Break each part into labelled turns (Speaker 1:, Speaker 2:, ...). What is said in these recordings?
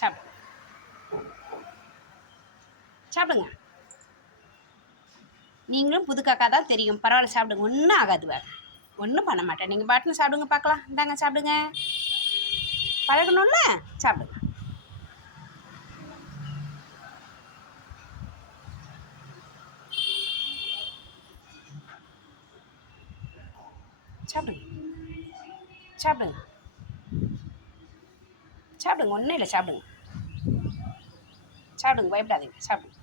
Speaker 1: சாப்பிடுங்க சாப்பிடுங்க. நீங்களும் புது காக்கா தான் தெரியும். பரவாயில்ல சாப்பிடுங்க. ஒன்றும் ஆகாது வேறு. ஒன்றும் பண்ண மாட்டேன். நீங்கள் பாட்டுன்னு சாப்பிடுங்க பார்க்கலாம். இந்தாங்க சாப்பிடுங்க. பழகணும்ல? சாப்பிடுங்க. சாப்பிடுங்க. சாப்பிடுங்க. சாப்பிடுங்க ஒன்றும் இல்லை சாப்பிடுங்க. சாப்பிடுங்க பயப்படாதீங்க சாப்பிடுங்க.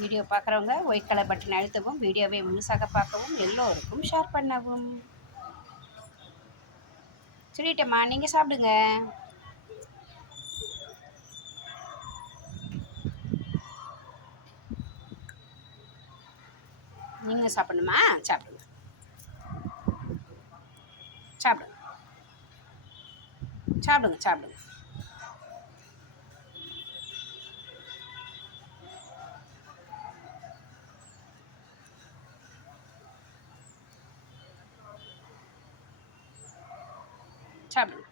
Speaker 1: வீடியோ பார்க்குறவங்க ஒயிட் கலர் பட்டன் அழுத்தவும் வீடியோவை முழுசாக பார்க்கவும் எல்லோருக்கும் ஷேர் பண்ணவும். சொல்லிட்டேம்மா நீங்கள் சாப்பிடுங்க. நீங்கள் சாப்பிடணுமா? சாப்பிடுங்க. சாப்பிடுங்க. சாப்பிடுங்க சாப்பிடுங்க. சாப்பிடுங்க.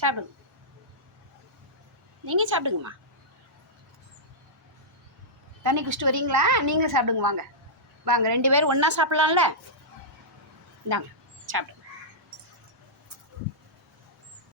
Speaker 1: சாப்பிடுங்க. நீங்கள் சாப்பிடுங்கம்மா. தண்ணி குடிச்சிட்டு வரீங்களா? நீங்களும் சாப்பிடுங்க வாங்க. வாங்க ரெண்டு பேரும் ஒன்றா சாப்பிட்லாம்ல? இந்தாங்க